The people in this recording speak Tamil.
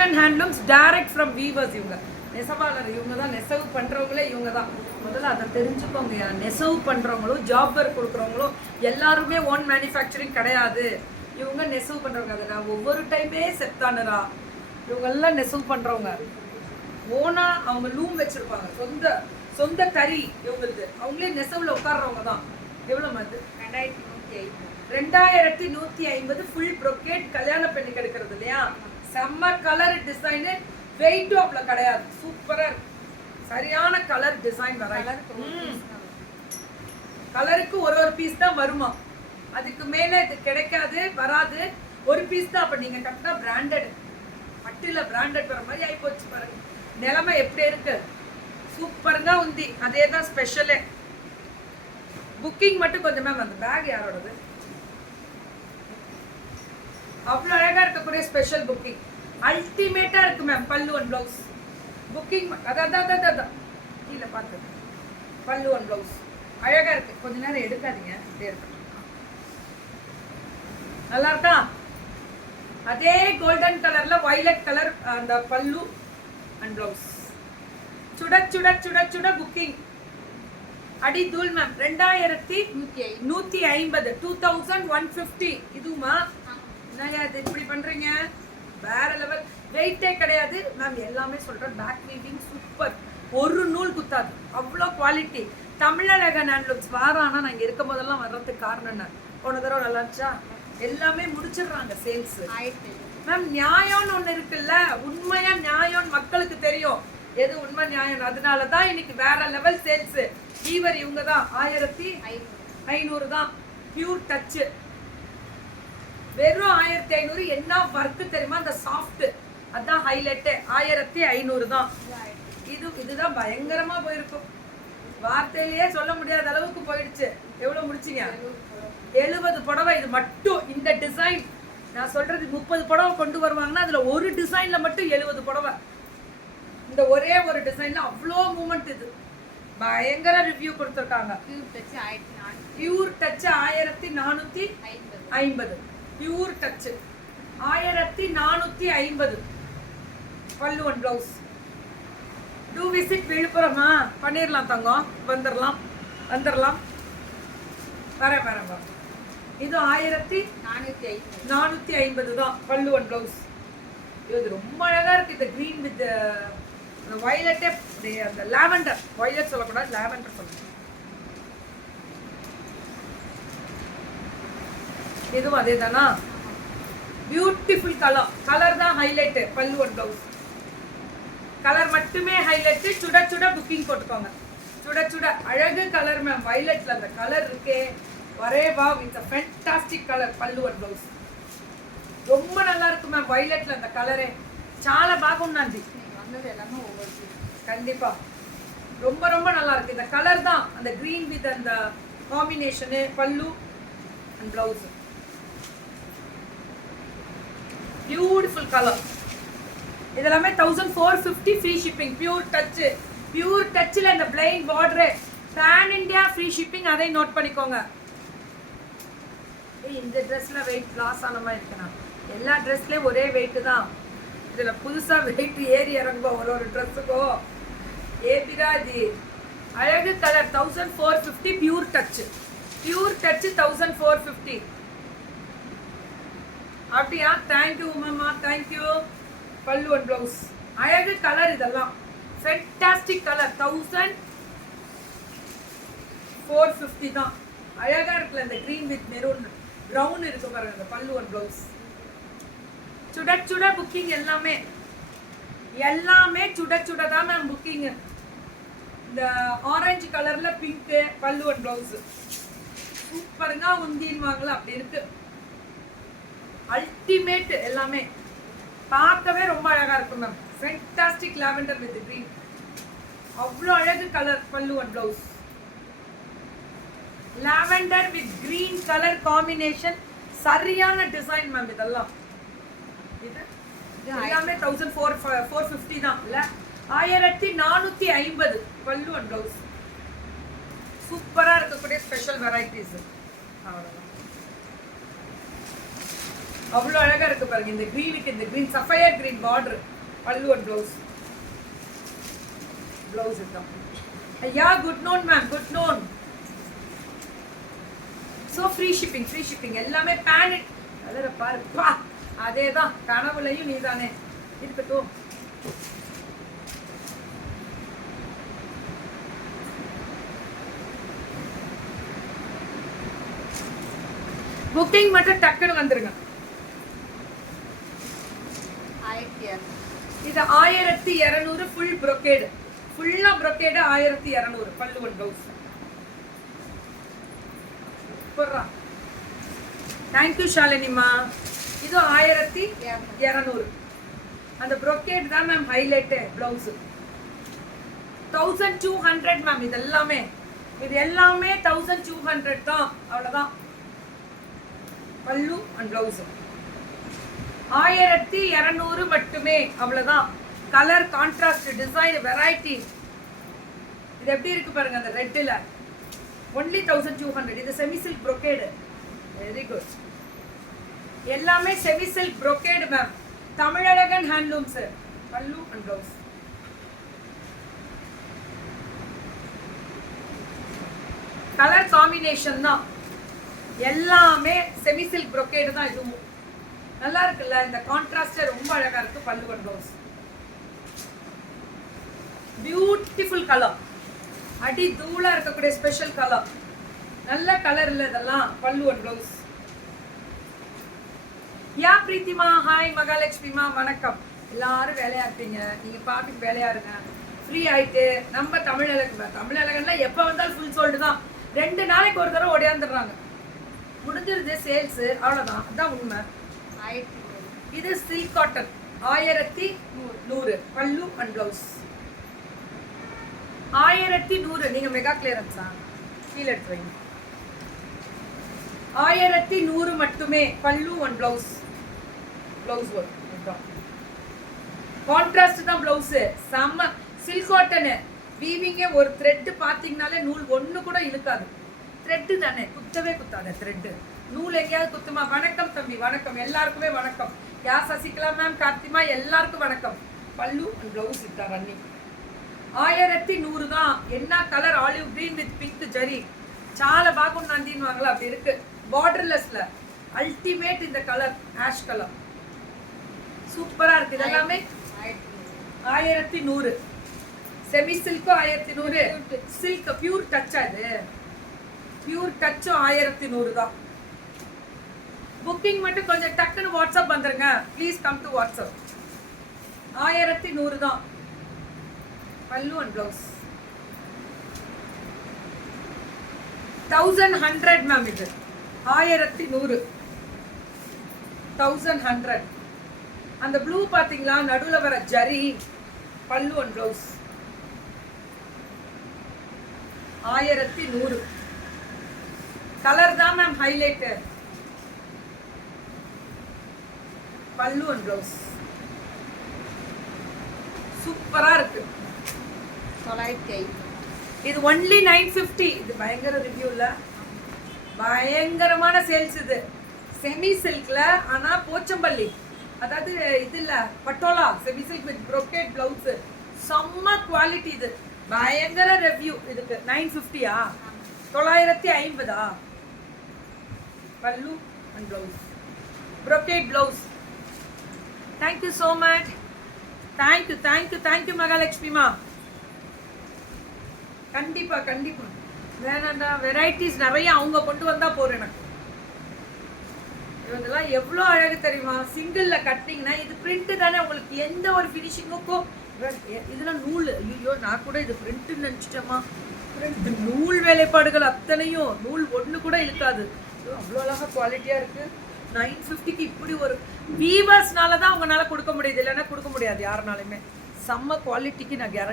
Azhagan handlooms direct from weavers. இவங்க நெசவாளர், இவங்க தான் நெசவு பண்ணுறவங்களே இவங்க தான். முதல்ல அதை தெரிஞ்சுக்கோங்க. நெசவு பண்ணுறவங்களும் ஜாப் ஒர்க் கொடுக்குறவங்களும் எல்லாருமே ஓன் மேனுஃபேக்சரிங் கிடையாது. இவங்க நெசவு பண்ணுறவங்க. அதை நான் ஒவ்வொரு டைமே செப்தானரா இவங்கெல்லாம் நெசவு பண்ணுறவங்க. ஓனாக அவங்க லூம் வச்சுருப்பாங்க. சொந்த தறி இவங்களுக்கு. அவங்களே நெசவில் உட்காடுறவங்க தான். எவ்வளோ மாதிரி 2150 ஃபுல் ப்ரொக்கேட் கல்யாண பெண்ணுக்கு எடுக்கிறது இல்லையா? செம்ம கலர் டிசைனு, வெயிட்டும் அவ்வளோ கிடையாது. சூப்பராக இருக்கு. சரியான கலர் டிசைன் வர கலருக்கு ஒரு பீஸ் தான் வருமா. அதுக்கு மேலே இது கிடைக்காது, வராது. ஒரு பீஸ் தான். அப்போ நீங்கள் கரெக்டாக பிராண்டட் பட்டில் பிராண்டட் வர மாதிரி ஆகிப்போச்சு பாருங்க. நிலைமை எப்படி இருக்கு? சூப்பருங்க உந்தி. அதே தான் ஸ்பெஷலே. புக்கிங் மட்டும் கொஞ்சம் மேம். அந்த பேக் யாரோடது? அவ்வளோ அழகாக இருக்கக்கூடிய ஸ்பெஷல் புக்கிங். அல்டிமேட்டாக இருக்கு மேம். பல்லு அண்ட் ப்ளவுஸ் புக்கிங். அதான் கீழே பார்த்து பல்லு அண்ட் ப்ளவுஸ் அழகாக இருக்கு. கொஞ்ச நேரம் எடுக்காதீங்க. நல்லா இருக்கா? அதே கோல்டன் கலர்ல வயலட் கலர் அந்த பல்லு அண்ட் ப்ளவுஸ். சுட சுட சுட சுட புக்கிங். அடி தூள் மேம். 2150 2150. இதுமா என்னங்க இது இப்படி பண்றீங்க? வேற லெவல். வெயிட்டே கிடையாது மேம். எல்லாமே சொல்றேன். Back weaving super. ஒரு நூல் குத்தாது. அவ்வளோ குவாலிட்டி. தமிழழகன் ஹேண்ட்லூம்ஸ் வாரானா நான் இங்கே இருக்கும் போதெல்லாம் வர்றதுக்கு காரணம் என்ன? போன தடவை நல்லா இருந்துச்சா? எல்லாமே முடிச்சிடுறாங்க சேல்ஸ் மேம். நியாயம்னு ஒன்று இருக்குல்ல. உண்மையா நியாயம் மக்களுக்கு தெரியும். எது உண்மை நியாயம். அதனால தான் இன்னைக்கு வேற லெவல் சேல்ஸ். வீவர் இவங்க தான். 1500 தான். Pure touch. வெறும் 1500. என்ன ஒர்க்கு தெரியுமா? அந்த சாஃப்ட் அதான் ஹைலைட்டு. 1500 தான். இதுதான் பயங்கரமா போயிருக்கும். வார்த்தையிலேயே சொல்ல முடியாத அளவுக்கு போயிடுச்சு. எவ்வளவு முடிச்சிங்க? 70 புடவை. இது மட்டும் இந்த டிசைன் நான் சொல்றது 30 புடவை கொண்டு வருவாங்கன்னா அதுல ஒரு டிசைன்ல மட்டும் 70 புடவை. இந்த ஒரே ஒரு டிசைன்ல அவ்வளோ மூமெண்ட். இது பயங்கர ரிவ்யூ கொடுத்துருக்காங்க. Pure touch 1450. Pure touch 1450. பல்லு அண்ட் ப்ளவுஸ். டூ விசிட் விழுப்புரமா? பண்ணிடலாம் தங்கம். வந்துடலாம். வரேன். இது 1450 தான். பல்லு அண்ட் ப்ளவுஸ். இது ரொம்ப அழகா இருக்கு. இந்த கிரீன் வித் வயலட்டே அந்த லாவெண்டர். வயலட் சொல்லக்கூடாது, லாவெண்டர் சொல்லணும். இதுவும் அதே தானா? பியூட்டிஃபுல் கலர் தான் ஹைலைட்டு. பல்லு அண்ட் ப்ளவுஸ் கலர் மட்டுமே ஹைலைட்டு. சுட சுட புக்கிங் போட்டுக்கோங்க. சுட சுட அழகு கலர் மேம். வயலட்ல அந்த கலர் இருக்கே வரே வா. It's a fantastic colour. పల్లు అండ్ బ్లౌజ్ ரொம்ப நல்லா இருக்கு மேம். வயலட்ல அந்த கலரே చాలా బాగుందండి. கண்டிப்பா ரொம்ப ரொம்ப நல்லா இருக்கு. இந்த கலர் தான் அந்த கிரீன் வித் அந்த combination. Pallu and blouse beautiful colour. இதெல்லாமே 1450 ஃப்ரீ ஷிப்பிங். பியூர் டச்சில் இந்த plain border. Pan India free shipping. அதை நோட் பண்ணிக்கோங்க. இந்த ட்ரெஸ்ல வெயிட் லாஸ் ஆன மாதிரி இருக்குண்ணா. எல்லா ட்ரெஸ்லேயும் ஒரே வெயிட்டு தான். இதில் புதுசாக வெயிட் ஏறி இறங்குவோம் ஒரு ட்ரெஸ்ஸுக்கோ. ஏபிராஜி அழகு கலர் 1450. Pure touch 1450. அப்படியா? Thank you Umama, thank you. பல்லு அண்ட் ப்ளவுஸ் அழகு கலர். இதெல்லாம் ஃபென்டாஸ்டிக் கலர். 1450 தான். அழகா இருக்குல்ல இந்த கிரீன் வித் மெரூன் ப்ரௌன் இருக்கு பாருங்க. இந்த பல்லு அண்ட் ப்ளவுஸ் சுட சுட புக்கிங். எல்லாமே சுட சுட தான் மேம் புக்கிங். இந்த ஆரஞ்சு கலர்ல பிங்க் பல்லு அண்ட் ப்ளவுஸ் சூப்பருங்க. உந்தின்வாங்களா அப்படி இருக்கு. அல்டிமேட். எல்லாமே பார்க்கவே ரொம்ப அழகா இருக்கும் ma'am. Fantastic lavender with green. அவ்வளோ அழகு கலர். பல்லு and blouse lavender with green colour combination. சரியான டிசைன் மேம். இதெல்லாம் இது எல்லாமே 1450 தான். இல்ல 1450. பல்லு அண்ட் ப்ளவுஸ் சூப்பரா இருக்கக்கூடிய ஸ்பெஷல் வெரைட்டிஸ். அவ்வளோதான். அவ்வளோ அழகா இருக்கு பாருங்க. இந்த கிரீனுக்கு இந்த கிரீன் சஃபயர் கிரீன் பார்டர். பல்லு அண்ட் ப்ளவுஸ். ப்ளவுஸ் இதுதான். ஐயா good known ma'am, good known. So free shipping எல்லாமே பேனட். அதில் பாருப்பா, அதே தான் கனவுலையும் நீ தானே. இருக்கட்டும். புக்கிங் மட்டும் டக்குன்னு வந்துருங்க. இது 1200 ஃபுல் brocade. ஃபுல்லா brocade 1200 பல்லு அண்ட் ப்ளவுஸ். போறா. Thank you ஷாலினிமா. இது 1200. அந்த brocade தான் மேம் ஹைலைட். Blouse 1200 ma'am. இது எல்லாமே 1200 தான். அவ்வளவுதான். பல்லு அண்ட் ப்ளவுஸ் 1200 மட்டுமே. அவ்வளவுதான். Colour contrast design variety. இது எப்படி இருக்கு பாருங்க. அந்த ரெட்ல only 1200. இது semi silk brocade. Very good. எல்லாமே semi silk brocade ma'am. Tamizhazhagan handlooms. பல்லு அண்ட் ப்ளவுஸ். கலர் காம்பினேஷன் தான். எல்லாமே செமி சில்க் brocade தான். இதுவும் நல்லா இருக்குல்ல. இந்த கான்ட்ராஸ்ட் ரொம்ப அழகா இருக்கு. பல்லு அண்ட் ப்ளவுஸ். Beautiful colour. அடி தூளா இருக்கக்கூடிய ஸ்பெஷல் கலர். நல்ல கலர் இல்ல இதெல்லாம். பல்லு அண்ட் ப்ளவுஸ். யா பிரீத்திமா, ஹாய் மகாலட்சுமிமா, வணக்கம். எல்லாரும் வேலையா இருப்பீங்க. நீங்க பாட்டுக்கு வேலையா இருங்க. ஃப்ரீ ஆயிட்டு நம்ம தமிழழகன்ல எப்ப வந்தாலும் ஃபுல் சோல்டு தான். 2 நாளைக்கு ஒரு தடவை ஓடியாந்துடுறாங்க. முடிஞ்சிருது சேல்ஸ். அவ்வளவுதான். அதான் உண்மை. இது சில்க் காட்டன் 1100 பல்லு அண்ட் ப்ளவுஸ். 1100. நீங்க மெகா கிளியரன்ஸா கீழே எடுத்து வைங்க. 1100 மட்டுமே. பல்லு and blouse. Blouse work contrast தான் ப்ளவுஸ். செம்ம சில்க் காட்டன். வீவிங்கே ஒரு த்ரெட் பாத்தீங்கன்னாலே நூல் ஒண்ணு கூட இழுக்காது. த்ரெட் தானே, குத்தவே குத்தாத த்ரெட். நூல் எங்கேயாவது குத்துமா? வணக்கம் தம்பி, வணக்கம். எல்லாருக்குமே வணக்கம். யா சசிகலா மேம், கார்த்திமா, எல்லாருக்கும் வணக்கம். பல்லு அண்ட் ப்ளவுஸ் இதுதான் ரன்னிங். 1100 தான். என்ன colour? Olive green with pink zari. చాలా బాగుంది నందిని వాంగల. அப்படி இருக்கு. பார்டர்லெஸ்ல அல்டிமேட். இந்த கலர் ஆஷ் கலர் சூப்பரா இருக்கு. இதெல்லாமே 1100. Semi silk 1100. Silk pure touch. அது பியூர் டச் 1100 தான். புக்கிங் மட்டும் கொஞ்சம் டக்குன்னு வாட்ஸ்அப் வந்துருங்க. Please come to WhatsApp. 1100 தான். பல்லு அண்ட் ப்ளவுஸ். 1100 மேம். இது 1100. 1100. அந்த ப்ளூ பாத்தீங்களா? நடுவுல வர ஜரி. பல்லு அண்ட் ப்ளவுஸ். 1100. கலர் தான் மேம் ஹைலைட். பல்லு அண்ட் ப்ளவுஸ் சூப்பரா இருக்கு. 950. இது ஒன்லி 950. இது பயங்கர ரிவ்யூ இல்ல? பயங்கரமான சேல்ஸ் இது. செமி சில்க்ல. ஆனா போச்சம்பள்ளி, அதாவது இது இல்ல, patola semi silk with brocade blouse. செம்ம குவாலிட்டி. இது பயங்கர ரிவ்யூ. இதுக்கு 950. 950. பல்லு and blouse. brocade blouse. Thank you so much. Thank you மகாலட்சுமிமா. கண்டிப்பா கண்டிப்பா வேணாண்டா. வெரைட்டிஸ் நிறைய அவங்க கொண்டு வந்தா போறேன். எனக்கு இதெல்லாம் எவ்வளோ அழகு தெரியுமா? சிங்கிள்ல கட்டிங்கன்னா இது பிரிண்ட் தானே. உங்களுக்கு எந்த ஒரு ஃபினிஷிங்குக்கும் இதெல்லாம் நூல். ஐயோ, நான் கூட இது பிரிண்ட் நினைச்சிட்டேமா. நூல் வேலைப்பாடுகள் அத்தனையும். நூல் ஒண்ணு கூட இழுக்காது. அவ்வளோ அழகா குவாலிட்டியா இருக்கு. 950க்கு இப்படி ஒரு வீவர்ஸ்னால தான் அவங்களால கொடுக்க முடியுது. இல்லைன்னா கொடுக்க முடியாது யாருனாலுமே. செம்ம குவாலிட்டிக்கு நான் கேரண்டி.